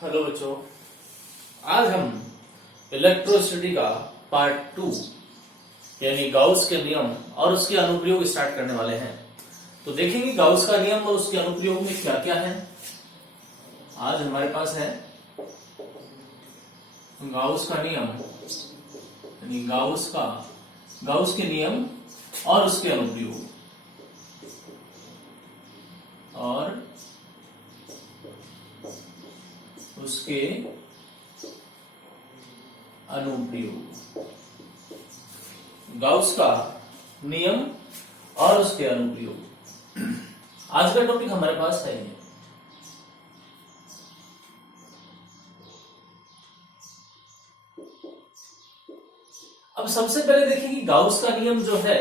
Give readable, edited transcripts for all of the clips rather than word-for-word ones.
Hello बच्चों, आज हम इलेक्ट्रोस्टैटिक का पार्ट 2 यानी गाउस के नियम और उसके अनुप्रयोग स्टार्ट करने वाले हैं। तो देखेंगे गाउस का नियम और उसके अनुप्रयोग में क्या क्या है। आज हमारे पास है गाउस का नियम यानी गाउस के नियम और उसके अनुप्रयोग और उसके अनुप्रयोग। गाउस का नियम और उसके अनुप्रयोग आज का टॉपिक हमारे पास है ये। अब सबसे पहले देखिए कि गाउस का नियम जो है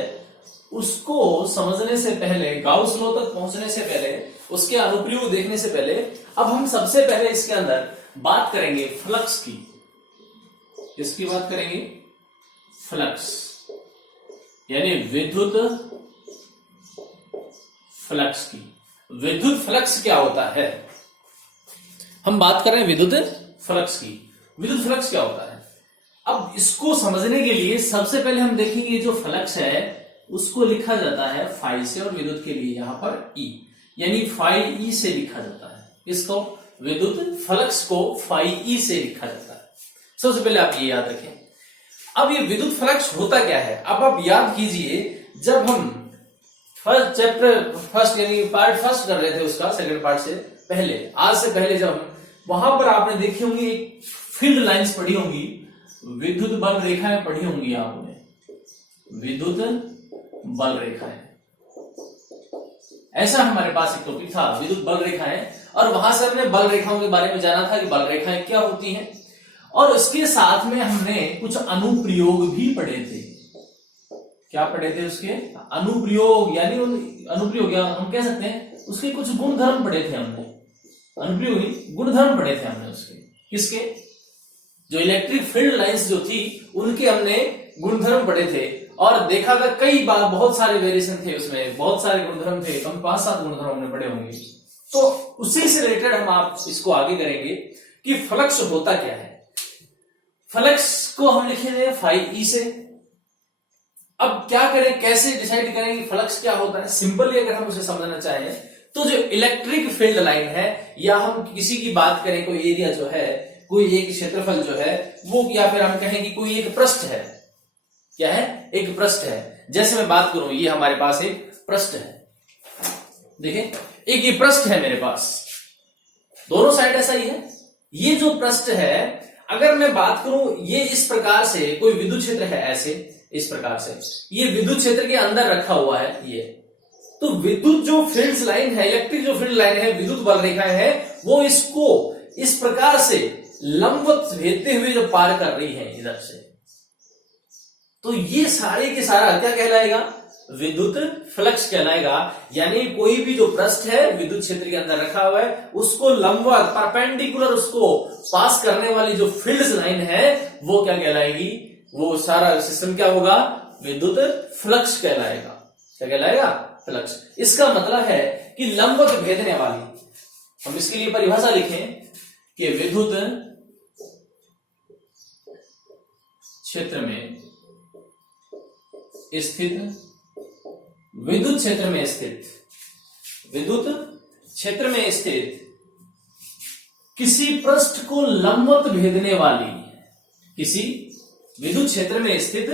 उसको समझने से पहले, गाउस लॉ तक पहुंचने से पहले, उसके अनुप्रयोग देखने से पहले अब हम सबसे पहले इसके अंदर बात करेंगे फ्लक्स की। किसकी बात करेंगे? फ्लक्स यानी विद्युत फ्लक्स की। विद्युत फ्लक्स क्या होता है? हम बात कर रहे हैं विद्युत फ्लक्स की। विद्युत फ्लक्स क्या होता है? अब इसको समझने के लिए सबसे पहले हम देखेंगे जो फ्लक्स है उसको लिखा जाता है फाई से, और विद्युत के लिए यहां पर ई यानी फाई ई से लिखा जाता है। इसको विद्युत फ्लक्स को फाई ई से लिखा जाता है। सबसे पहले आप ये याद रखें। अब ये विद्युत फ्लक्स होता क्या है? अब आप याद कीजिए, जब हम फर्स्ट यानी पार्ट फर्स्ट कर रहे थे उसका सेकंड पार्ट से पहले, आज से पहले, जब वहां पर आपने देखी होंगी एक फील्ड लाइंस पढ़ी होंगी, विद्युत बल रेखाएं पढ़ी होंगी आपने, विद्युत बल रेखाएं। ऐसा हमारे पास एक टॉपिक था विद्युत बल रेखाएं, और वहां से हमने बल रेखाओं के बारे में जाना था कि बल रेखाएं क्या होती हैं, और उसके साथ में हमने कुछ अनुप्रयोग भी पढ़े थे। क्या पढ़े थे? उसके अनुप्रयोग यानी अनुप्रयोग या हम कह सकते हैं उसके कुछ गुणधर्म पढ़े थे हमने। अनुप्रयोग गुणधर्म पढ़े थे हमने उसके। किसके? जो इलेक्ट्रिक फील्ड लाइंस जो थी उनके हमने गुणधर्म पढ़े थे, और देखा था कई बार बहुत सारे वेरिएशन थे उसमें, बहुत सारे गुणधर्म थे, कम 5-7 गुणधर्म हमने पढ़े होंगे। तो उसी से रिलेटेड हम आप इसको आगे करेंगे कि फ्लक्स होता क्या है। फ्लक्स को हम लिखेंगे फाई ई से। अब क्या करें, कैसे डिसाइड करें कि फ्लक्स क्या होता है? सिंपली अगर हम उसे समझना चाहें तो जो इलेक्ट्रिक फील्ड लाइन है, या हम किसी की बात करें, कोई एरिया जो है, कोई एक क्षेत्रफल जो है वो, या फिर हम कहें कि कोई एक पृष्ठ है। क्या है? एक पृष्ठ है। जैसे मैं बात करूं, ये हमारे पास एक पृष्ठ है, देखिए एक ये पृष्ठ है मेरे पास, दोनों साइड ऐसा ही है। ये जो पृष्ठ है, अगर मैं बात करूं, ये इस प्रकार से कोई विद्युत क्षेत्र है, ऐसे इस प्रकार से ये विद्युत क्षेत्र के अंदर रखा हुआ है ये। तो विद्युत जो फील्ड लाइन है, इलेक्ट्रिक जो फील्ड लाइन है, विद्युत बल रेखाएं है, वो इसको इस प्रकार से लंबवत भेदते हुए जो पार कर रही है इधर से, तो ये सारे के सारा क्या कहलाएगा? विद्युत फ्लक्स कहलाएगा। यानी कोई भी जो पृष्ठ है विद्युत क्षेत्र के अंदर रखा हुआ है, उसको लंबवत परपेंडिकुलर उसको पास करने वाली जो फील्ड लाइन है वो क्या कहलाएगी? वो सारा सिस्टम क्या होगा? विद्युत फ्लक्स कहलाएगा। क्या कहलाएगा? फ्लक्स। इसका मतलब है कि लंबवत भेदने वाली, हम इसके लिए परिभाषा लिखें कि विद्युत क्षेत्र में स्थित, विद्युत क्षेत्र में स्थित, विद्युत क्षेत्र में स्थित किसी पृष्ठ को लंबवत भेदने वाली, किसी विद्युत क्षेत्र में स्थित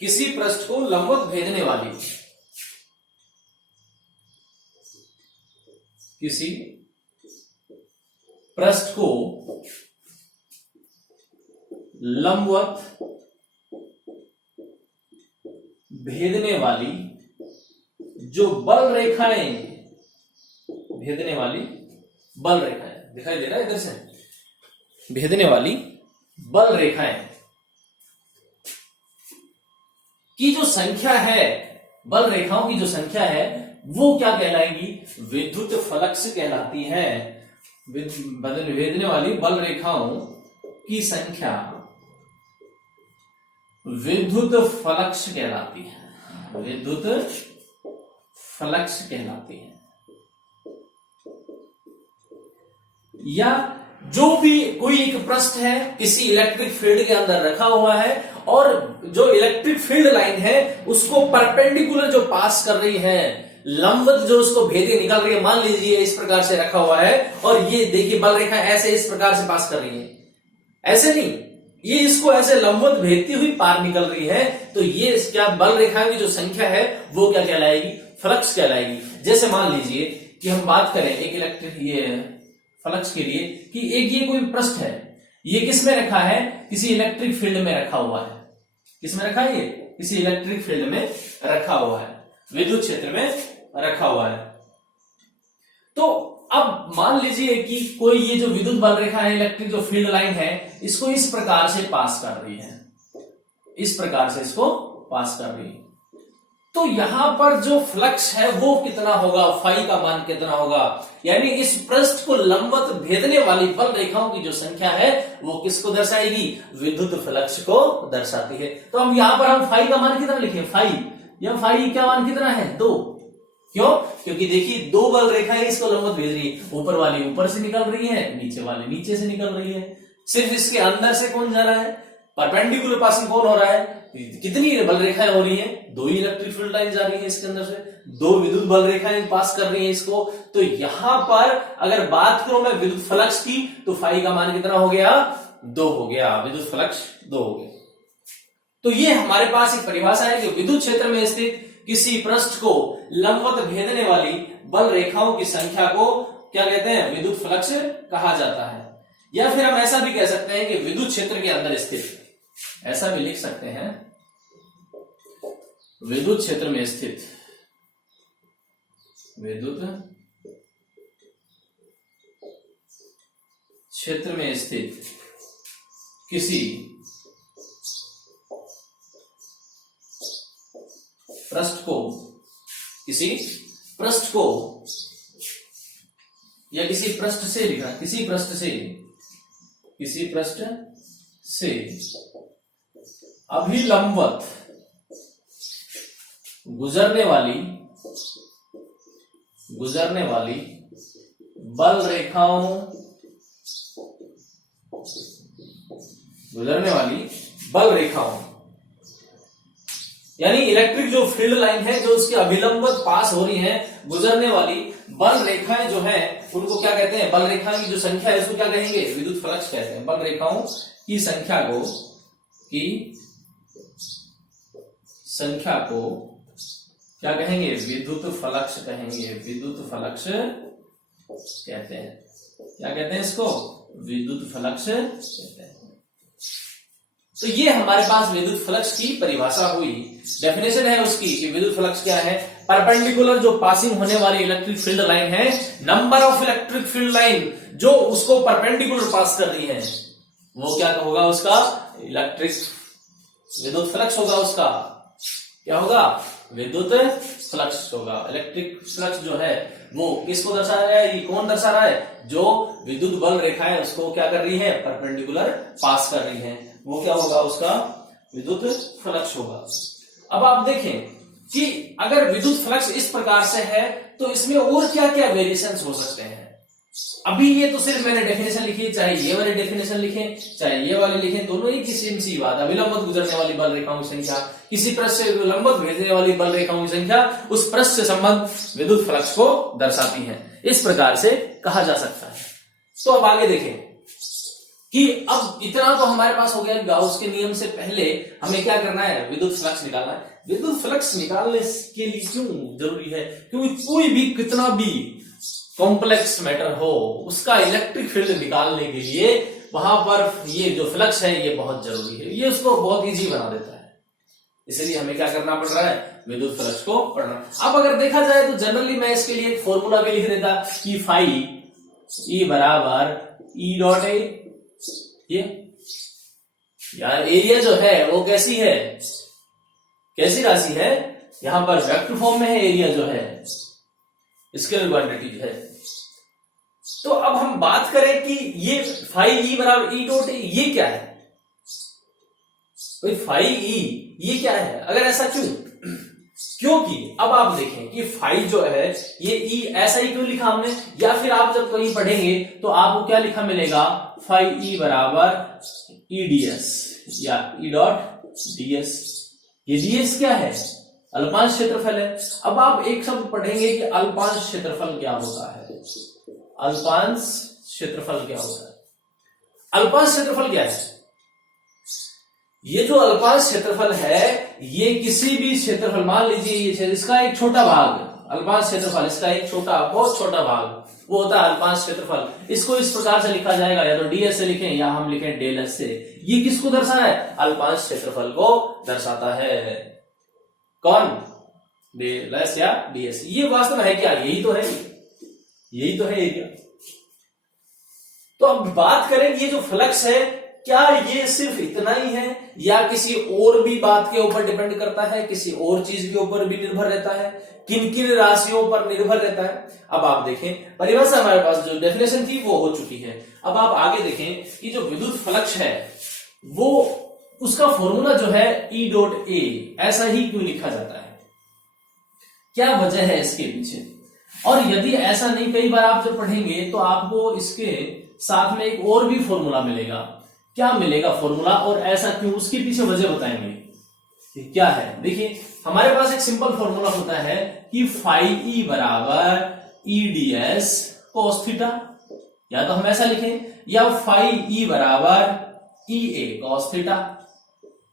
किसी पृष्ठ को लंबवत भेदने वाली, किसी पृष्ठ को लंबवत भेदने वाली जो बल रेखाएं, भेदने वाली बल रेखाएं, दिखाई दे रहा है इधर से, भेदने वाली बल रेखाएं की जो संख्या है, बल रेखाओं की जो संख्या है वो क्या कहलाएगी? विद्युत फ्लक्स कहलाती है। भेदने वाली बल रेखाओं की संख्या विद्युत फ्लक्स कहलाती है, विद्युत फ्लक्स कहलाती है। या जो भी कोई एक पृष्ठ है किसी इलेक्ट्रिक फील्ड के अंदर रखा हुआ है और जो इलेक्ट्रिक फील्ड लाइन है उसको परपेंडिकुलर जो पास कर रही है, लंबवत जो उसको भेदी निकल रही है, मान लीजिए इस प्रकार से रखा हुआ है और ये देखिए बल रेखा ऐसे इस प्रकार से पास कर रही है, ऐसे नहीं, ये इसको ऐसे लंबवत भेदती हुई पार निकल रही है, तो ये क्या बल रेखा की जो संख्या है वो क्या कहलाएगी, फ्लक्स कहलाएगी। जैसे मान लीजिए कि हम बात करें एक इलेक्ट्रिक ये फ्लक्स के लिए कि एक ये कोई पृष्ठ है, ये किस में रखा है, किसी इलेक्ट्रिक फील्ड में रखा हुआ है, किसमें रखा है, ये किसी इलेक्ट्रिक फील्ड में रखा हुआ है, विद्युत क्षेत्र में रखा हुआ है। तो अब मान लीजिए कि कोई ये जो विद्युत बल रेखा है, इलेक्ट्रिक जो फील्ड लाइन है, इसको इस प्रकार से पास कर रही है, इस प्रकार से इसको पास कर रही है, तो यहां पर जो फ्लक्स है वो कितना होगा, फाई का मान कितना होगा, यानी इस पृष्ठ को लंबवत भेदने वाली बल रेखाओं की जो संख्या है वो किसको दर्शाएगी, विद्युत फ्लक्स को दर्शाती है। तो हम यहां पर हम फाई का मान कितना लिखे, फाई, या फाई का मान कितना है, 2। क्यों, क्योंकि देखिए दो बल रेखाएं इसको लंबवत भेज रही है, ऊपर वाली ऊपर से निकल रही है, नीचे वाली नीचे से निकल रही है। सिर्फ इसके अंदर से कौन जा रहा है, परपेंडिकुलर पासिंग कौन हो रहा है, कितनी बल रेखाएं हो रही हैं, 2 ही इलेक्ट्रिक फील्ड लाइन जा रही है इसके अंदर से, 2 विद्युत बल रेखाएं पास कर रही हैं इसको। तो यहां पर अगर बात करूं मैं विद्युत फ्लक्स की तो फाई का मान कितना हो गया, 2 हो गया, विद्युत फ्लक्स 2 हो गया। तो ये हमारे पास एक परिभाषा है कि विद्युत क्षेत्र में स्थित किसी पृष्ठ को लंबवत भेदने वाली बल रेखाओं की संख्या को क्या कहते हैं, विद्युत फ्लक्स कहा जाता है। या फिर हम ऐसा भी कह सकते हैं कि विद्युत क्षेत्र के अंदर स्थित, ऐसा भी लिख सकते हैं, विद्युत क्षेत्र में स्थित, विद्युत क्षेत्र में स्थित किसी पृष्ठ को, किसी पृष्ठ को या किसी पृष्ठ से लिखा, किसी पृष्ठ से, किसी पृष्ठ से अभिलंबवत गुजरने वाली बल रेखाओं, गुजरने वाली बल रेखाओं, यानी इलेक्ट्रिक जो फील्ड लाइन है जो उसके अभिलंबवत पास हो रही है, गुजरने वाली बल रेखाएं जो है उनको क्या कहते हैं, बल रेखाओं की जो संख्या है उसको क्या कहेंगे, विद्युत फ्लक्स कहते हैं। बल रेखाओं की संख्या को क्या कहेंगे, विद्युत फ्लक्स कहेंगे, विद्युत फ्लक्स कहते हैं। क्या कहते हैं इसको, विद्युत फ्लक्स कहते हैं। तो ये हमारे पास विद्युत फ्लक्स की परिभाषा हुई, डेफिनेशन है उसकी कि विद्युत फ्लक्स क्या है, परपेंडिकुलर जो पासिंग होने वाली इलेक्ट्रिक फील्ड लाइन है, number of electric field line जो उसको परपेंडिकुलर पास कर रही है, वो क्या होगा, उसका इलेक्ट्रिक विद्युत फ्लक्स होगा, उसका क्या होगा, विद्युत फ्लक्स होगा। इलेक्ट्रिक फ्लक्स जो है वो किसको दर्शा रहा है, ये कौन दर्शा रहा है, जो विद्युत बल रेखा है उसको क्या कर रही है, परपेंडिकुलर पास कर रही है, वो क्या होगा, उसका विद्युत फ्लक्स होगा। अब आप देखें कि अगर विद्युत फ्लक्स इस प्रकार से है तो इसमें और क्या क्या वेरिएशंस हो सकते हैं। अभी ये तो सिर्फ मैंने डेफिनेशन लिखी है, चाहे ये वाली डेफिनेशन लिखें चाहे ये वाले लिखें, दोनों ही सेम सी बात, अभिलंबवत गुजरने वाली बल रेखाओं की संख्या, किसी पृष्ठ से लंबवत भेजने वाली बल रेखाओं की संख्या उस पृष्ठ से संबंध विद्युत फ्लक्स को दर्शाती है, इस प्रकार से कहा जा सकता है। तो अब आगे देखें कि अब इतना तो हमारे पास हो गया, गाउस के नियम से पहले हमें क्या करना है, विद्युत फ्लक्स निकालना है। विद्युत फ्लक्स निकालने के लिए क्यों जरूरी है, क्योंकि कोई भी कितना भी कॉम्प्लेक्स मैटर हो उसका इलेक्ट्रिक फील्ड निकालने के लिए वहां पर ये जो फ्लक्स है ये बहुत जरूरी है, ये उसको बहुत इजी बना देता है। इसलिए हमें क्या करना पड़ रहा है, विद्युत फ्लक्स को पढ़ना। अब अगर देखा जाए तो जनरली मैं इसके लिए एक फॉर्मूला भी लिख देता कि फाई ई बराबर ई डॉट ए, ये यार एरिया जो है वो कैसी है, कैसी राशि है, यहां पर वेक्टर फॉर्म में है, एरिया जो है स्केलर क्वांटिटी है। तो अब हम बात करें कि ये फाई ई बराबर ई डॉट ए, ये क्या है, फाई ई ये क्या है, अगर ऐसा क्यों, क्योंकि अब आप देखें कि फाई जो है ये ई ऐसा ही क्यों लिखा हमने, या फिर आप जब कहीं पढ़ेंगे तो आपको क्या लिखा मिलेगा, फाई ई बराबर ई ds या ई डॉट ds। ये ds क्या है, अल्पांश क्षेत्रफल है। अब आप एक शब्द पढ़ेंगे कि अल्पांश क्षेत्रफल क्या होता है, अल्पांश क्षेत्रफल क्या होता है। अल्पांश क्षेत्रफल क्या है, ये जो अल्पांश क्षेत्रफल है ये किसी भी क्षेत्रफल, मान लीजिए ये इसका एक छोटा भाग, अल्पांश क्षेत्रफल इसका एक छोटा, बहुत छोटा भाग वो होता है अल्पांश क्षेत्रफल। इसको इस प्रकार से लिखा जाएगा, या तो ds से लिखें या हम लिखें डेल s से। ये किसको दर्शाता है, अल्पांश क्षेत्रफल को दर्शाता है। कौन, डेल s या ds। ये वास्तव में है क्या, यही तो है, यही तो है एरिया। तो अब बात करें ये जो फ्लक्स है क्या ये सिर्फ इतना ही है या किसी और भी बात के ऊपर डिपेंड करता है, किसी और चीज के ऊपर भी निर्भर रहता है, किन किन राशियों पर निर्भर रहता है। अब आप देखें परिभाषा हमारे पास जो डेफिनेशन थी वो हो चुकी है। अब आप आगे देखें कि जो विद्युत फ्लक्स है वो उसका फॉर्मूला जो है E डॉट A ऐसा ही क्यों लिखा जाता है, क्या वजह है इसके पीछे। और यदि ऐसा नहीं, कई बार आप जब पढ़ेंगे तो आपको इसके साथ में एक और भी फॉर्मूला मिलेगा, क्या मिलेगा फॉर्मूला, और ऐसा क्यों, उसके पीछे वजह बताएंगे क्या है। देखिए हमारे पास एक सिंपल फॉर्मूला होता है कि फाई ई बराबर ई ds cos थीटा, या तो हम ऐसा लिखें, या फाई ई बराबर ई ए cos थीटा,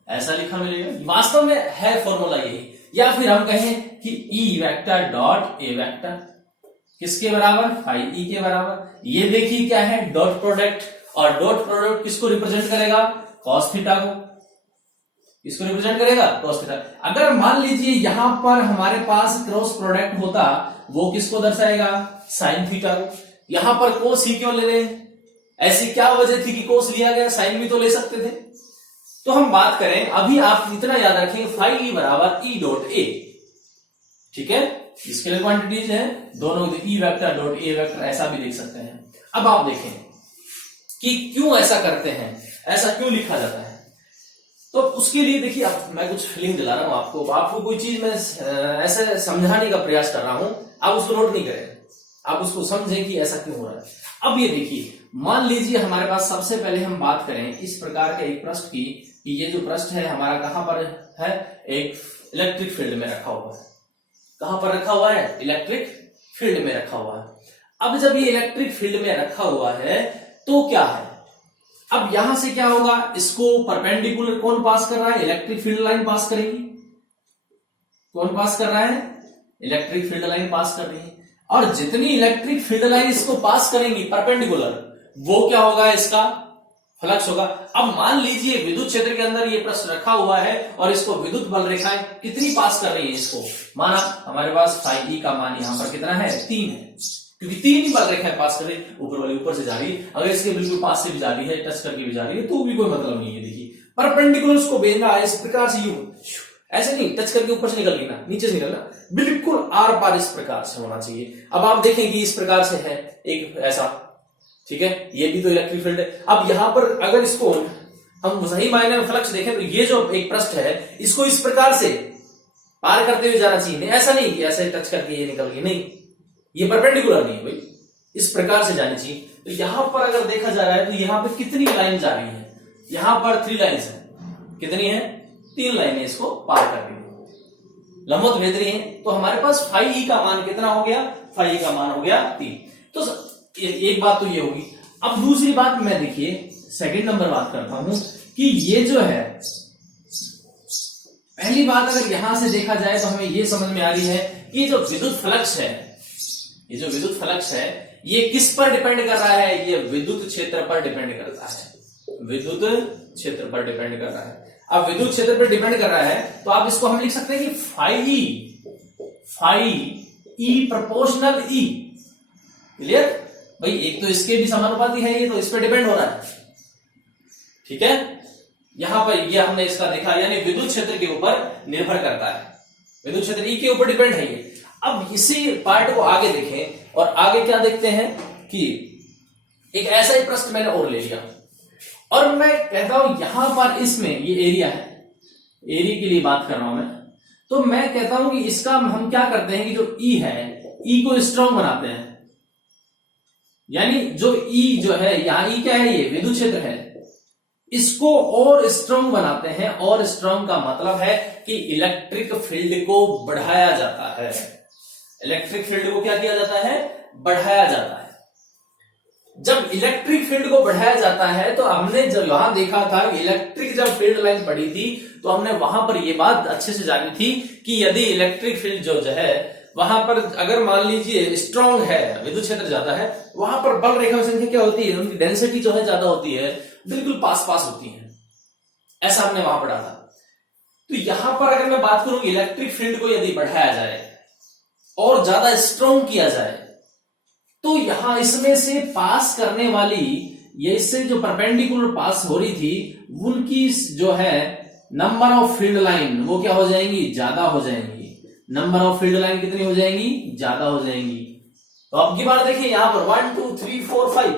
ऐसा लिखा मिलेगा। वास्तव में है फॉर्मूला यही, या फिर हम कहें कि E vector dot A vector किसके बराबर, फाई ई के बराबर। ये देखिए क्या है, डॉट प्रोडक्ट, और डॉट प्रोडक्ट किसको रिप्रेजेंट करेगा, cos थीटा को। किसको रिप्रेजेंट करेगा, cos थीटा। अगर मान लीजिए यहां पर हमारे पास क्रॉस प्रोडक्ट होता, वो किसको दर्शाएगा, sin थीटा को। यहां पर cos ही क्यों ले रहे हैं, ऐसी क्या वजह थी कि cos लिया गया, sin भी तो ले सकते थे। तो हम बात करें, अभी आप इतना याद रखें, फाई ई बराबर ई डॉट ए, ठीक है, स्केलर क्वांटिटीज है दोनों, E vector dot A vector ऐसा भी लिख सकते हैं। अब आप देखें कि क्यों ऐसा करते हैं, ऐसा क्यों लिखा जाता है। तो उसके लिए देखिए अब मैं कुछ फीलिंग दिला रहा हूं आपको कोई चीज मैं ऐसे समझाने का प्रयास कर रहा हूं, आप उसको नोट नहीं करें, आप उसको समझें कि ऐसा क्यों हो रहा है। अब ये देखिए, मान लीजिए हमारे पास सबसे पहले हम बात करें इस प्रकार के एक पृष्ठ की, कि ये जो पृष्ठ है हमारा कहां पर है, एक इलेक्ट्रिक फील्ड में रखा हुआ है। कहां पर रखा हुआ है, इलेक्ट्रिक फील्ड में रखा हुआ है। अब जब ये इलेक्ट्रिक फील्ड में रखा हुआ है तो क्या है, अब यहां से क्या होगा, इसको परपेंडिकुलर कौन पास कर रहा है, इलेक्ट्रिक फील्ड लाइन पास करेगी। कौन पास कर रहा है, इलेक्ट्रिक फील्ड लाइन पास कर रही है। और जितनी इलेक्ट्रिक फील्ड लाइन इसको पास करेंगी परपेंडिकुलर, वो क्या होगा, इसका फ्लक्स होगा। अब मान लीजिए विद्युत क्षेत्र के अंदर ये प्रश्न रखा हुआ है और इसको विद्युत बल रेखाएं कितनी पास कर रही है इसको, माना हमारे पास फाई ई का मान यहां पर कितना है, 3 है, क्योंकि 3 ही बल रेखाएं पास कर रही, ऊपर वाली ऊपर से जा रही है। अगर इसके बिल्कुल पास से भी जा रही है, टच करके भी जा रही है, तो भी कोई मतलब नहीं है। देखिए परपेंडिकुलर उसको भेजना है इस प्रकार से, यूं ऐसे नहीं टच करके ऊपर से निकल लेना, नीचे से निकलना, बिल्कुल आर पार इस प्रकार से होना चाहिए। अब आप देखेंगे इस प्रकार से है एक ऐसा, ठीक है, ये भी तो इलेक्ट्रिक फील्ड है। अब यहां पर अगर इसको हम सही मायने में फ्लक्स देखें तो ये जो एक पृष्ठ है इसको इस प्रकार से पार करते हुए जाना चाहिए, ऐसा नहीं कि ऐसे टच करके ये निकल गई, नहीं, ये परपेंडिकुलर नहीं है भाई, इस प्रकार से जानी चाहिए। तो यहां पर अगर देखा जा रहा है तो यहां पर कितनी लाइन जा रही है, यहां पर 3 लाइन्स है, कितनी है, 3 लाइनें इसको पार कर रही है, लंबवत भेज रही है। तो हमारे पास फाई ई का मान कितना हो गया, फाई ई का मान हो गया 3। तो एक बात तो ये होगी। अब दूसरी बात मैं देखिए सेकंड नंबर बात करता हूं कि ये जो है, पहली बात अगर यहां से देखा जाए तो हमें ये समझ में आ रही है कि जो विद्युत फ्लक्स है, ये जो विद्युत फ्लक्स है ये किस पर डिपेंड कर रहा है, ये विद्युत क्षेत्र पर डिपेंड करता है, विद्युत क्षेत्र पर डिपेंड कर रहा है। अब विद्युत क्षेत्र पर डिपेंड कर रहा है तो आप इसको हम लिख सकते हैं कि फाई ई प्रोपोर्शनल ई, क्लियर भाई, एक तो इसके भी समानुपाती है, ये तो इस पर डिपेंड हो रहा है, ठीक है। यहां पर ये हमने इसका देखा, यानी विद्युत क्षेत्र के ऊपर निर्भर करता है, विद्युत क्षेत्र ई के ऊपर डिपेंड है ये। अब इसी पार्ट को आगे देखें और आगे क्या देखते हैं कि एक ऐसा ही प्रश्न मैंने और ले लिया और मैं कहता हूं यहां पर इसमें ये एरिया है, एरिया के लिए बात कर रहा हूं मैं, तो मैं कहता हूं कि इसका हम क्या करते हैं कि जो ई है, ई को स्ट्रॉन्ग बनाते हैं। यानी जो ई जो है, यहां ई क्या है, ये विद्युत क्षेत्र है, इसको और स्ट्रॉन्ग बनाते हैं। और स्ट्रॉन्ग का मतलब है कि इलेक्ट्रिक फील्ड को बढ़ाया जाता है। इलेक्ट्रिक फील्ड को क्या किया जाता है, बढ़ाया जाता है। जब इलेक्ट्रिक फील्ड को बढ़ाया जाता है तो हमने जब यहां देखा था, इलेक्ट्रिक जब फील्ड लाइन पड़ी थी तो हमने वहां पर यह बात अच्छे से जानी थी कि यदि इलेक्ट्रिक फील्ड जो है वहां पर अगर मान लीजिए स्ट्रॉन्ग है, विद्युत क्षेत्र ज्यादा है, वहां पर बल रेखा की संख्या क्या होती है, उनकी डेंसिटी जो है ज्यादा होती है, बिल्कुल पास पास होती है। ऐसा हमने वहां पढ़ा था। तो यहां पर अगर मैं बात करूं इलेक्ट्रिक फील्ड को यदि बढ़ाया जाए और ज्यादा स्ट्रॉन्ग किया जाए तो यहां इसमें से पास करने वाली, ये इससे जो परपेंडिकुलर पास हो रही थी, उनकी जो है नंबर ऑफ फील्ड लाइन वो क्या हो जाएंगी, ज्यादा हो जाएंगी। नंबर ऑफ फील्ड लाइन कितनी हो जाएंगी, ज्यादा हो जाएंगी। तो अब की बार देखिए यहां पर 1 2 3 4 5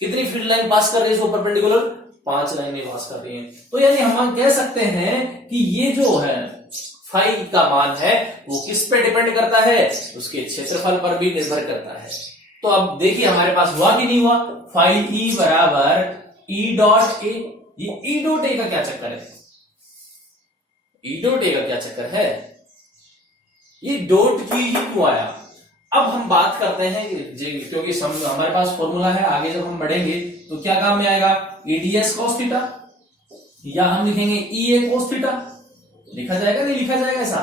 कितनी फील्ड लाइन पास कर रही है इसको परपेंडिकुलर, 5 लाइनें पास कर रही है। तो यानी हम कह सकते हैं कि ये जो है फाई का मान है वो किस पे डिपेंड करता है, उसके क्षेत्रफल पर भी निर्भर करता है। तो अब देखिए हमारे पास हुआ कि नहीं हुआ, फाई ई बराबर ई डॉट ए। ये ई डॉट ए का क्या चक्कर है, ई डॉट ए का क्या चक्कर है, ये डॉट की ही क्यों आया। अब हम बात करते हैं क्योंकि हमारे पास फॉर्मूला है, आगे जब हम बढ़ेंगे तो क्या काम में आएगा, ईडीएस कॉस थीटा, या हम लिखेंगे ई ए कॉस थीटा। लिखा जाएगा, नहीं लिखा जाएगा ऐसा,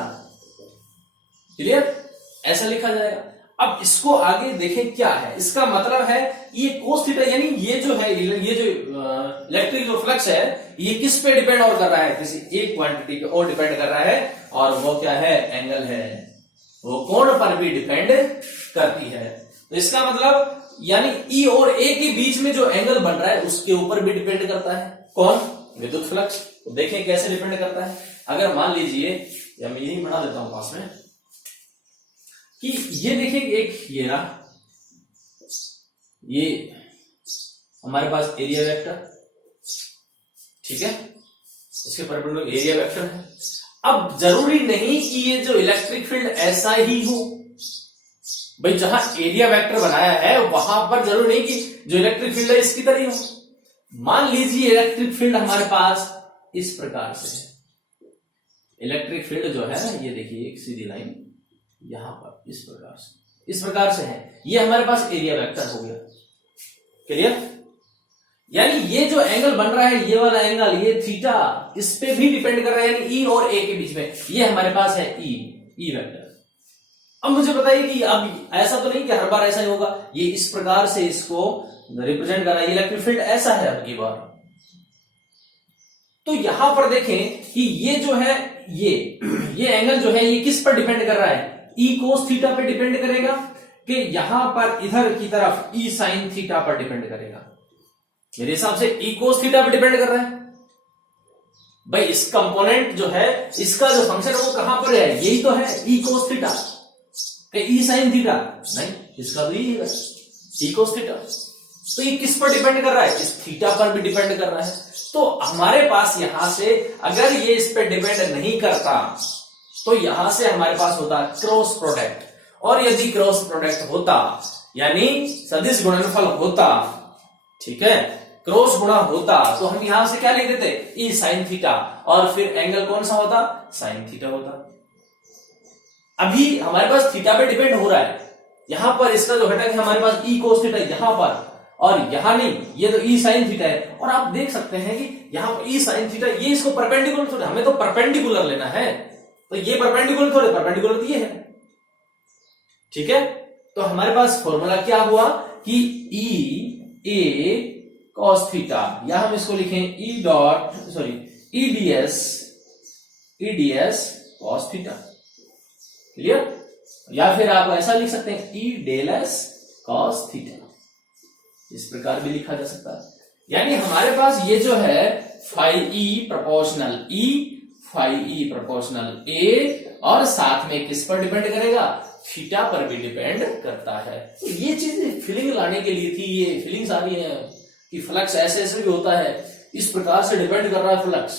क्लियर, ऐसा लिखा जाएगा। अब इसको आगे देखें क्या है, इसका मतलब है ये कोस थीटा, यानी ये जो है, ये जो इलेक्ट्रिक जो फ्लक्स है ये किस पे डिपेंड और कर रहा है, किसी एक क्वांटिटी पे और डिपेंड कर रहा है, और वो क्या है, एंगल है, वो कोण पर भी डिपेंड करती है। तो इसका मतलब यानी ई और ए के बीच में जो एंगल बन रहा है उसके ऊपर भी डिपेंड करता है, कौन, विद्युत फ्लक्स। तो देखें कैसे डिपेंड करता है। अगर मान लीजिए, या मैं यही बना देता हूं पास में, कि ये देखिए एक ये रहा, ये हमारे पास एरिया वेक्टर, ठीक है, इसके परपेंडिकुलर एरिया वेक्टर है। अब जरूरी नहीं कि ये जो इलेक्ट्रिक फील्ड ऐसा ही हो, भाई जहां एरिया वेक्टर बनाया है वहां पर जरूरी नहीं कि जो इलेक्ट्रिक फील्ड है इसकी तरह ही हो। मान लीजिए इलेक्ट्रिक फील्ड हमारे पास इस प्रकार से है, इलेक्ट्रिक फील्ड जो है ना, ये देखिए एक सीधी लाइन यहां पर इस प्रकार से है, ये हमारे पास एरिया वेक्टर हो गया, क्लियर। यानी ये जो एंगल बन रहा है, ये वाला एंगल, ये थीटा, इस पे भी डिपेंड कर रहा है, यानी ई और ए के बीच में ये हमारे पास है ई वेक्टर। अब मुझे बताइए कि अब ऐसा तो नहीं कि हर बार ऐसा ही होगा, ये इस प्रकार से इसको रिप्रेजेंट कर रहा है, इलेक्ट्रिक फील्ड ऐसा है अब की बार। तो यहां पर देखें कि ये जो है, ये एंगल जो है ये किस पर डिपेंड कर रहा है, ई कोस थीटा पे डिपेंड करेगा, कि यहां पर इधर की तरफ ई साइन थीटा पर डिपेंड करेगा। मेरे हिसाब से ई कोस थीटा पे डिपेंड कर रहा है। भाई इस कंपोनेंट जो है, इसका जो फंक्शन है वो कहां पर है, यही तो है, ई कोस थीटा, ई साइन थीटा नहीं, इसका तो यही है ई कोस थीटा। तो ये किस पर डिपेंड कर रहा है, इस थीटा पर भी डिपेंड कर रहा है। तो हमारे पास यहां से अगर ये इस पर डिपेंड नहीं करता तो यहां से हमारे पास होता क्रॉस प्रोडक्ट, और यदि क्रॉस प्रोडक्ट होता यानी सदिश गुणनफल होता, ठीक है, क्रॉस गुणा होता, तो हम यहां से क्या लिख देते, ई साइन थीटा, और फिर एंगल कौन सा होता, साइन थीटा होता। अभी हमारे पास थीटा पे डिपेंड हो रहा है, यहां पर इसका जो घटक है हमारे पास ई कोस थीटा यहां पर, और यहां नहीं, ये तो ई साइन थीटा है। और आप देख सकते हैं कि यहां पर ई साइन थीटा, ये इसको परपेंडिकुलर थोड़ा, हमें तो परपेंडिकुलर लेना है, तो ये परपेंडिकुलर थोड़े, परपेंडिकुलर तो ये है, ठीक है। तो हमारे पास फॉर्मूला क्या हुआ कि ई ए कॉस थीटा, या हम इसको लिखें E dot sorry EDS cos theta, clear. या फिर आप ऐसा लिख सकते हैं E del S cos theta, इस प्रकार भी लिखा जा सकता है। यानी हमारे पास ये जो है phi E proportional E, phi E proportional A, और साथ में किस पर डिपेंड करेगा, थीटा पर भी डिपेंड करता है। तो ये चीज फीलिंग लाने के लिए थी, ये फीलिंग्स आ रही है कि फ्लक्स ऐसे ऐसे भी होता है, इस प्रकार से डिपेंड कर रहा है फ्लक्स,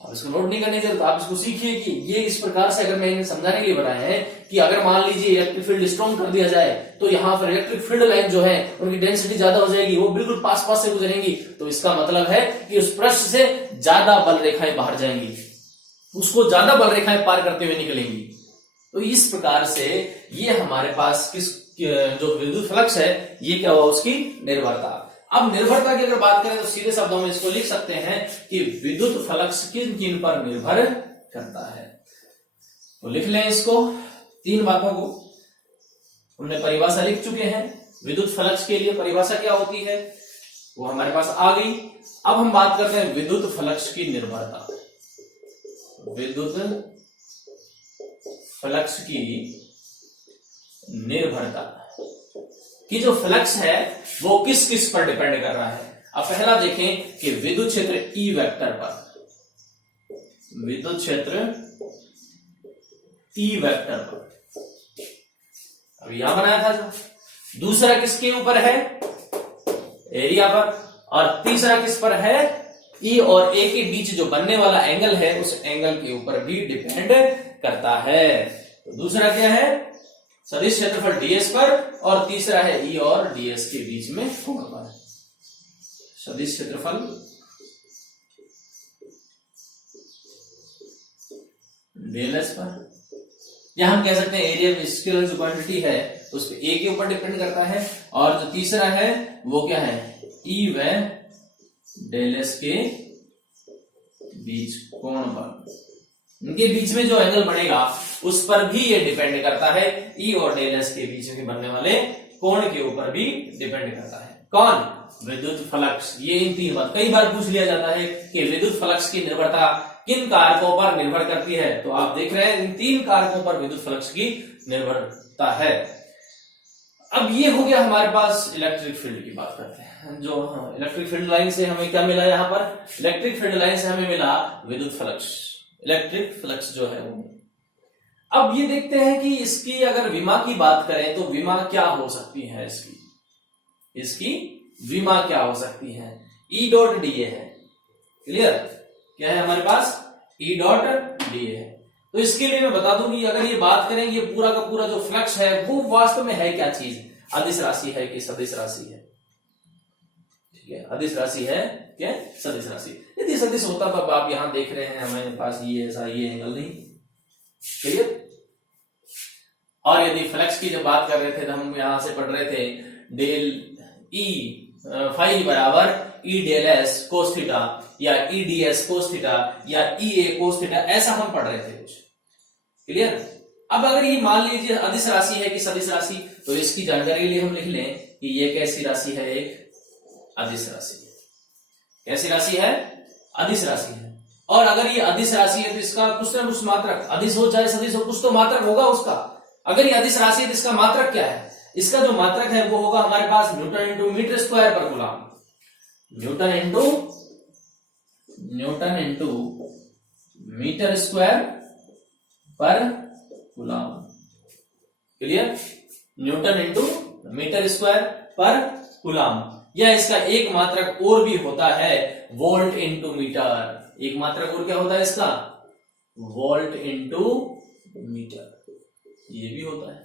आप इसको नोट नहीं करने की जरूरत, आप इसको सीखिए कि ये इस प्रकार से अगर मैंने समझाने के लिए बनाया है कि अगर मान लीजिए इलेक्ट्रिक फील्ड स्ट्रॉन्ग कर दिया जाए तो यहाँ पर इलेक्ट्रिक फील्ड लाइन जो है उनकी डेंसिटी ज्यादा हो जाएगी, वो बिल्कुल पास पास से गुजरेंगी, तो इसका मतलब है कि उस पृष्ठ से ज्यादा बल रेखाएं बाहर जाएंगी, उसको ज्यादा बल रेखाएं पार करते हुए निकलेंगी। तो इस प्रकार से ये हमारे पास जो विद्युत फ्लक्स है ये क्या हुआ, उसकी निर्भरता। अब निर्भरता की अगर बात करें तो सीधे शब्दों में इसको लिख सकते हैं कि विद्युत फ्लक्स किन किन पर निर्भर करता है। तो लिख लें इसको, तीन बातों को हमने परिभाषा लिख चुके हैं। विद्युत फ्लक्स के लिए परिभाषा क्या होती है वो हमारे पास आ गई। अब हम बात करते हैं विद्युत फ्लक्स की निर्भरता। विद्युत फ्लक्स की निर्भरता कि जो फ्लक्स है वो किस किस पर डिपेंड कर रहा है। अब पहला देखें कि विद्युत क्षेत्र ई वेक्टर पर, विद्युत क्षेत्र ई वेक्टर पर, अब यहां बनाया था जो। दूसरा किसके ऊपर है, एरिया पर, और तीसरा किस पर है, ई और ए के बीच जो बनने वाला एंगल है उस एंगल के ऊपर भी डिपेंड करता है। तो दूसरा क्या है, सदिश क्षेत्रफल ds पर, और तीसरा है E और ds के बीच में कोण पर, सदिश क्षेत्रफल ds पर, या हम कह सकते हैं एरिया स्केलर जो क्वांटिटी है उस पे A के ऊपर डिपेंड करता है, और जो तीसरा है वो क्या है, E व ds के बीच कोण पर, इनके बीच में जो एंगल बनेगा उस पर भी ये डिपेंड करता है। ई और डेल के बीच में बनने वाले कोण के ऊपर भी डिपेंड करता है। कौन, विद्युत फ्लक्स। ये इन तीन बात कई बार पूछ लिया जाता है कि विद्युत फ्लक्स की निर्भरता किन कारकों पर निर्भर करती है। तो आप देख रहे हैं इन तीन कारकों पर विद्युत फ्लक्स की निर्भरता है। अब ये हो गया हमारे पास इलेक्ट्रिक फील्ड की बात करते हैं। जो इलेक्ट्रिक फील्ड लाइन से हमें क्या मिला, यहाँ पर इलेक्ट्रिक फील्ड लाइन से हमें मिला विद्युत फ्लक्स, इलेक्ट्रिक फ्लक्स जो है वो। अब ये देखते हैं कि इसकी अगर विमा की बात करें तो विमा क्या हो सकती है, इसकी विमा क्या हो सकती है, E डॉट डी है। क्लियर, क्या है हमारे पास, E डॉट डी है। तो इसके लिए मैं बता दूं कि अगर ये बात करें ये पूरा का पूरा जो फ्लक्स है वो वास्तव में है क्या चीज, अदिश राशि है कि सदिश राशि है। ठीक है, अदिश राशि है क्या सदिश राशि। यदि सदिश होता तो आप यहां देख रहे हैं हमारे पास ये ऐसा ये एंगल नहीं। क्लियर। और यदि फ्लक्स की जब बात कर रहे थे तो हम यहां से पढ़ रहे थे डेल ई फाई बराबर E del S cos theta, या E D S cos theta, या ई ए कोस थीटा, ऐसा हम पढ़ रहे थे कुछ। क्लियर। अब अगर ये मान लीजिए अदिश राशि है कि सदिश राशि, तो इसकी जानकारी के लिए हम लिख लें कि ये कैसी राशि है, एक अदिश राशि है। कैसी राशि है, अदिश राशि है। और अगर ये अदिश राशि है तो इसका कुछ ना कुछ मात्रक, अदिश हो चाहे सदिश हो, कुछ तो मात्रक होगा उसका। अगर ये अदिश राशि है तो इसका मात्रक क्या है, इसका जो मात्रक है वो होगा हमारे पास न्यूटन इंटू मीटर स्क्वायर पर coulomb, newton into metre square पर coulomb. Clear, newton into metre square पर कूलम। या इसका एक मात्रक और भी होता है वोल्ट इंटू मीटर, एक मात्रक और क्या होता है इसका, वोल्ट इंटू मीटर, ये भी होता है।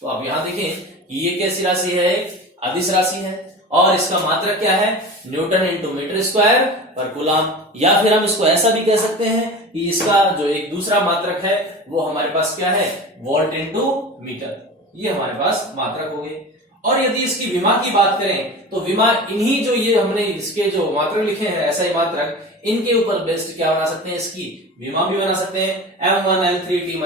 तो आप यहां देखें कि ये कैसी राशि है, अदिश राशि है, और इसका मात्रक क्या है, न्यूटन इंटू मीटर स्क्वायर पर कूलम। या फिर हम इसको ऐसा भी कह सकते हैं कि इसका जो एक दूसरा मात्रक है वो हमारे पास क्या है, वोल्ट इंटू मीटर, ये हमारे पास मात्रक हो गए। और यदि इसकी विमा की बात करें तो विमा इन्हीं जो ये हमने इसके जो मात्रक लिखे हैं ऐसा ही मात्रक, इनके ऊपर बेस्ड क्या बना सकते हैं, इसकी विमा भी बना सकते हैं। M1L3T-3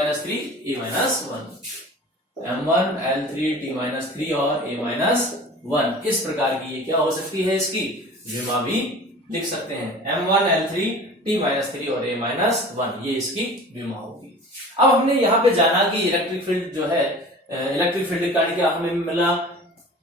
M1L3T-3 और A-1 इस प्रकार की ये क्या हो सकती है, इसकी विमा भी लिख सकते हैं। M1L3T-3 और A-1 ये इसकी विमा होगी। अब हमने यहाँ पे जाना कि इलेक्ट्रिक फील्ड जो है, इलेक्ट्रिक फील्ड का क्या हमें मिला,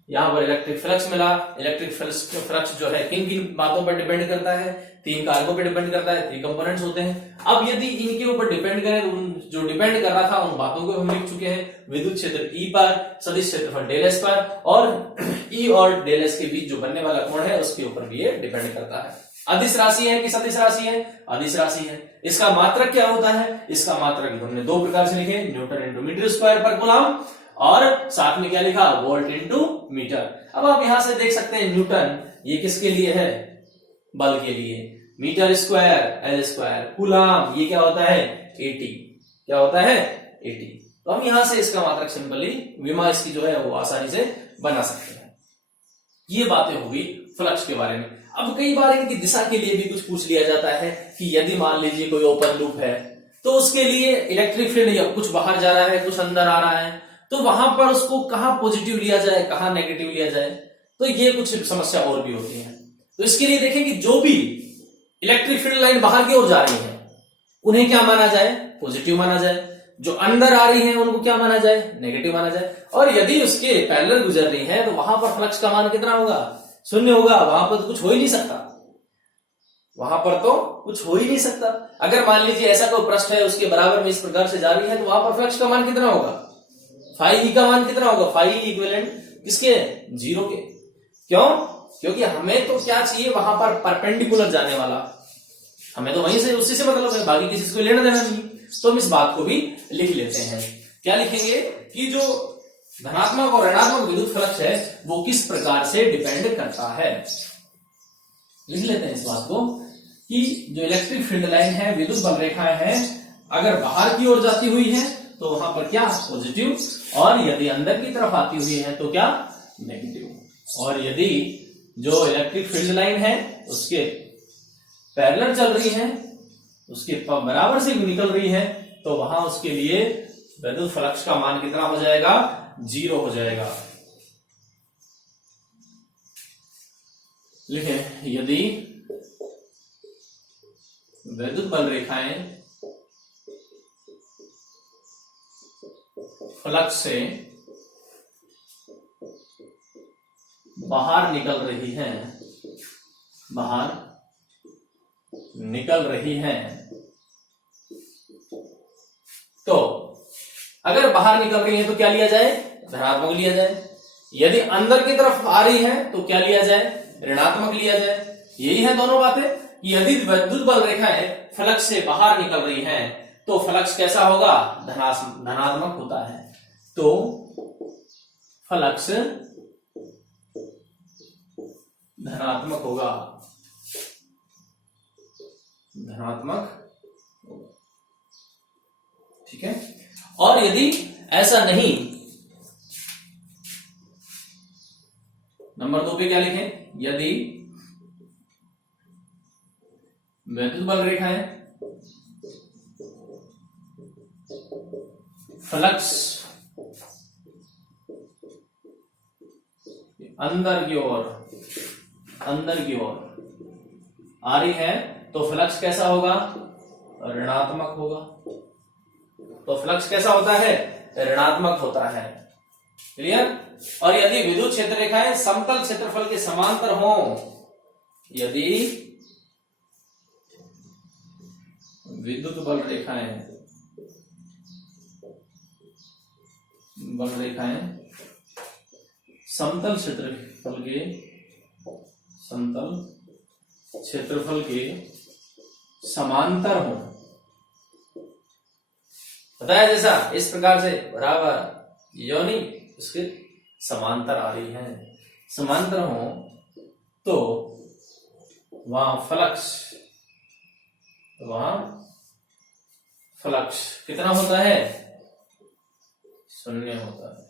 यहाँ पर इलेक्ट्रिक फ्लक्स मिला। इलेक्ट्रिक फ्लक्स जो है किन किन बातों पर डिपेंड करता है, तीन कारकों पर डिपेंड करता है, 3 कंपोनेंट्स होते हैं। अब यदि इनके ऊपर डिपेंड करें तो जो डिपेंड कर रहा था उन बातों को हम लिख चुके हैं। विद्युत क्षेत्र ई पर, सदिश क्षेत्रफल डेल एस पर, और ई और डेल एस के बीच जो बनने वाला कोण है उसके ऊपर भी ये डिपेंड करता है। अदिश राशि है कि सदिश राशि है? अदिश राशि है। इसका मात्रक क्या होता है? इसका मात्रक हमने दो प्रकार से लिखे, न्यूटन इंटू मीटर स्क्वायर पर कूलम, और साथ में क्या लिखा? Volt into metre. अब आप यहां से देख सकते हैं न्यूटन ये किसके लिए है? बल के लिए। Metre square L square, coulomb ये क्या होता है? एटी। क्या होता है? एटी। तो हम यहां से इसका मात्रक सिंपली विमा इसकी जो है वो आसानी से बना सकते हैं। ये बातें होगी फ्लक्स के बारे में। अब कई बार इनकी दिशा के लिए भी कुछ पूछ लिया जाता है कि यदि मान लीजिए कोई ओपन लूप है तो उसके लिए इलेक्ट्रिक फील्ड या कुछ बाहर जा रहा है कुछ अंदर आ रहा है, तो वहां पर उसको कहां पॉजिटिव लिया जाए कहां नेगेटिव लिया जाए, तो ये कुछ समस्या और भी होती है। तो इसके लिए देखें कि जो भी इलेक्ट्रिक फील्ड लाइन बाहर की ओर जा रही है उन्हें क्या माना जाए? पॉजिटिव माना जाए। जो अंदर आ रही है उनको क्या माना जाए? नेगेटिव माना जाए। और यदि उसके पैरेलल गुजर रही है तो वहां पर फ्लक्स का मान कितना होगा? शून्य होगा। वहां पर तो कुछ हो ही नहीं सकता, वहां पर तो कुछ हो ही नहीं सकता। अगर मान लीजिए ऐसा कोई पृष्ठ है उसके बराबर में इस प्रकार से जा रही है तो वहां पर फ्लक्स का मान कितना होगा? फाई का मान कितना होगा? फाई इक्विवेलेंट किसके? जीरो के। क्यों? क्योंकि हमें तो क्या चाहिए? वहां पर परपेंडिकुलर जाने वाला, हमें तो वहीं से उसी से मतलब है, बाकी किसी को लेना देना नहीं। तो हम इस बात को भी लिख लेते हैं। क्या लिखेंगे? कि जो धनात्मक और ऋणात्मक विद्युत फ्लक्स है वो किस प्रकार से डिपेंड करता है। लिख लेते हैं इस बात को कि जो इलेक्ट्रिक फील्ड लाइन है, विद्युत बल रेखाएं हैं, अगर बाहर की ओर जाती हुई है तो वहां पर क्या? पॉजिटिव, और यदि अंदर की तरफ आती हुई है तो क्या? नेगेटिव। और यदि जो इलेक्ट्रिक फील्ड लाइन है उसके पैरेलल चल रही है, उसके बराबर से निकल रही है, तो वहां उसके लिए विद्युत फ्लक्स का मान कितना हो जाएगा? जीरो हो जाएगा। लिखें, यदि विद्युत बल रेखाएं फ्लक्स से बाहर निकल रही हैं, बाहर निकल रही हैं, तो अगर बाहर निकल रही है तो क्या लिया जाए? धनात्मक लिया जाए। यदि अंदर की तरफ आ रही है तो क्या लिया जाए? ऋणात्मक लिया जाए। यही है दोनों बातें। यदि विद्युत बल रेखाएं फ्लक्स से बाहर निकल रही हैं तो फ्लक्स कैसा होगा? धनात्मक होता है। तो फ्लक्स धनात्मक होगा, धनात्मक होगा। ठीक है। और यदि ऐसा नहीं, नंबर 2 पे क्या लिखें? यदि विद्युत बल रेखाएं फ्लक्स अंदर की ओर आ रही है तो फ्लक्स कैसा होगा? ऋणात्मक होगा। तो फ्लक्स कैसा होता है? ऋणात्मक होता है। क्लियर? और यदि विद्युत क्षेत्र रेखाएं समतल क्षेत्रफल के समांतर हो, यदि विद्युत बल रेखाएं समतल क्षेत्रफल के समांतर हो, बताया जैसा इस प्रकार से बराबर योनि उसके समांतर आ रही है, समांतर हो, तो वहां फ्लक्स कितना होता है? शून्य होता है।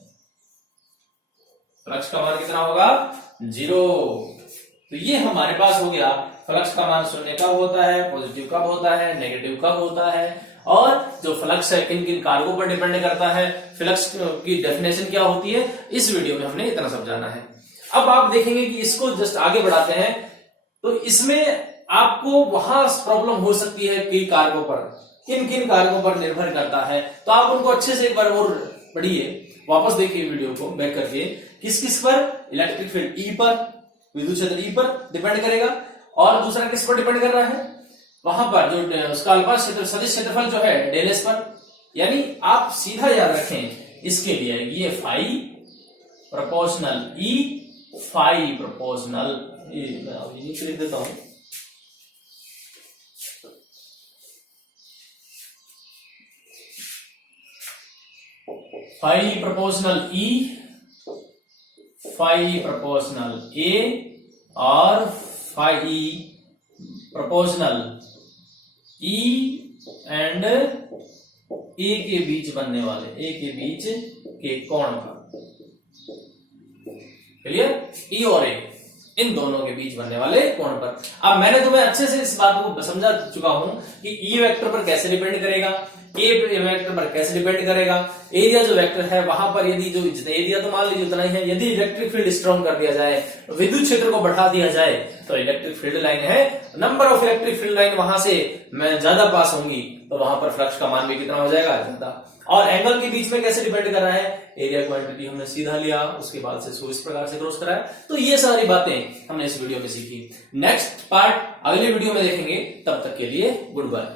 फ्लक्स का मान कितना होगा? जीरो। तो ये हमारे पास हो गया फ्लक्स का मान शून्य कब होता है, पॉजिटिव कब होता है, नेगेटिव कब होता है, और जो फ्लक्स है किन किन कारकों पर डिपेंड करता है, फ्लक्स की डेफिनेशन क्या होती है। इस वीडियो में हमने इतना सब जाना है। अब आप देखेंगे कि इसको जस्ट आगे बढ़ाते हैं तो इसमें आपको वहां प्रॉब्लम हो सकती है कि कारकों पर, किन किन कारकों पर निर्भर करता है। तो आप उनको अच्छे से एक बार और पढ़िए, वापस देखिए वीडियो को बैक करके। किस किस पर? इलेक्ट्रिक फील्ड ई पर, विद्युत क्षेत्र ई पर डिपेंड करेगा, और दूसरा किस पर डिपेंड कर रहा है? वहां पर जो उसका अल्पा क्षेत्र सदिश क्षेत्रफल जो है डेल एस पर। यानी आप सीधा याद रखें इसके लिए, ये phi proportional E, phi proportional, लिख देता हूं, phi proportional E, phi proportional A और phi proportional E and A के बीच बनने वाले, ए के बीच के कोण का, क्लियर? ई और ए इन दोनों के बीच बनने वाले कोण पर। अब मैंने तुम्हें अच्छे से इस बात को समझा चुका हूं कि ई वेक्टर पर कैसे डिपेंड करेगा, ए वेक्टर पर कैसे डिपेंड करेगा। एरिया जो वेक्टर है वहां पर यदि जो एरिया तो मान लीजिए उतना ही है, यदि इलेक्ट्रिक फील्ड स्ट्रॉन्ग कर दिया जाए, विद्युत क्षेत्र को बढ़ा दिया जाए, तो इलेक्ट्रिक फील्ड लाइन है, number of electric field line वहां से मैं ज्यादा पास होंगी, तो वहां पर फ्लक्स का मान भी कितना हो जाएगा, ज्यादा। और एंगल के बीच में कैसे डिपेंड कर रहा है, एरिया क्वांटिटी हमने सीधा लिया, उसके बाद से इस प्रकार से क्रॉस कराया। तो ये सारी बातें हमने इस वीडियो में सीखी। नेक्स्ट पार्ट अगले वीडियो में देखेंगे, तब तक के लिए गुड बाय।